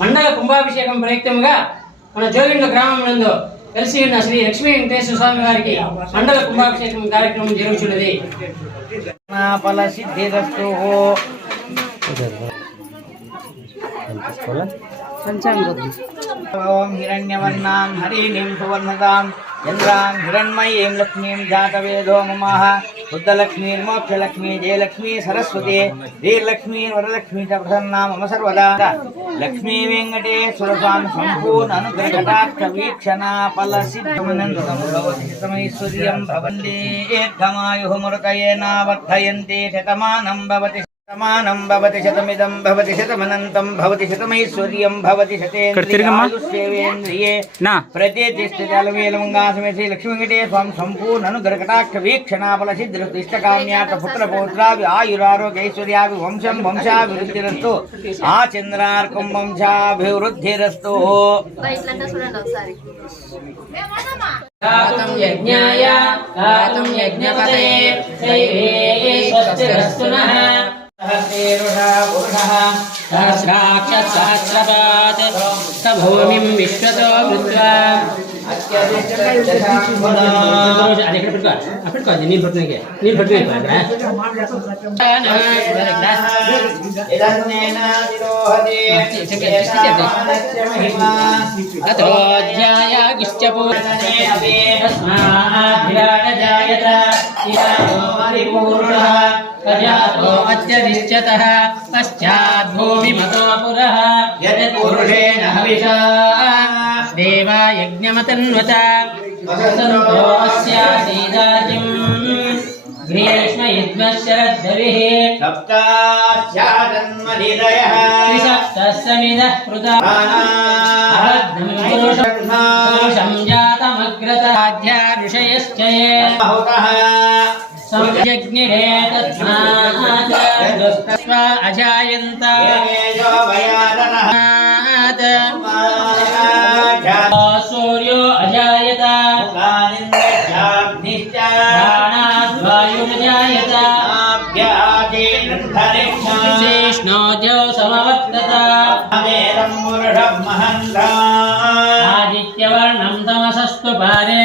మండల కుంభాభిషేకం ప్రయుక్తంగా మన జోగిండ్ల గ్రామం నందు కలిసి ఉన్న శ్రీ లక్ష్మీ వెంకటేశ్వర స్వామి వారికి మండల కుంభాభిషేకం కార్యక్రమం జరుగుతున్నది. ఓం హిరణ్యవర్ణాం హరిణీం సువర్ణతాం చంద్రాం హిరణ్మయీం లక్ష్మీం జాతవేదో మమః బుద్ధలక్ష్మీర్మోక్షలక్ష్మీ జయలక్ష్మీ సరస్వతి శ్రీలక్ష్మీ వరలక్ష్మీ చ ప్రసన్నా మమ సర్వదా. లక్ష్మీ వెంకటేశ్వర స్వామి సంపూర్ణ అనుగ్రహకటాక్ష వీక్షణ ఫల సిద్ధమనందమైశ్వర్యం భవంతే దీర్ఘమాయుః మృతయేన వర్ధయంతే శతమానం భవతి శతమానం భవతి శతమిదం భవతి శతమనంతం భవతి శతమైశ్వర్యం భవతి శతేంద్రియేంద్రియే ప్రతిష్ఠితలవేలంగాసమే శ్రీ లక్ష్మీ వెంకటేశ్వర స్వామి సంపూర్ణ అనుగ్రహకటాక్ష వీక్షణ ఫల సిద్ధిష్టకామ్యార్థ పుత్ర పౌత్రాభి ఆయురారోగ్యైశ్వర్యాభి వంశం వంశాభివృద్ధిరస్తు ఆచంద్రార్కం వంశాభివృద్ధిరస్తు. గాతం యజ్ఞాయ గాతం యజ్ఞపతే దైవేశ్వరస్తునః సహస్రేరుషా పురుషః సహస్రాక్ష సహస్రపాత్ సభూమిం విశ్వతో కృత్వా నీళ్ళు పట్టుకునే పశ్చాద్భూమిమతో పురః యత్పురుషేణ హవిషా దేవా యజ్ఞమతన్వత వసంతోస్యాసీదాజిం గ్రీష్మ యుగ్మశరద్దవిః సప్తాస్యాజన్మనిదయః త్రిసప్తస్సమిదః కృతా పురుషం జాతమగ్రతాధ్యా ఋషయశ్చ ये संयज्ञे तस्मात् स्वा अजायन्त सूर्यो अजायत प्राणाद्वायुर्जायत शेष्णोजो समवर्तत आदित्यवर्णं तमसस्तु पारे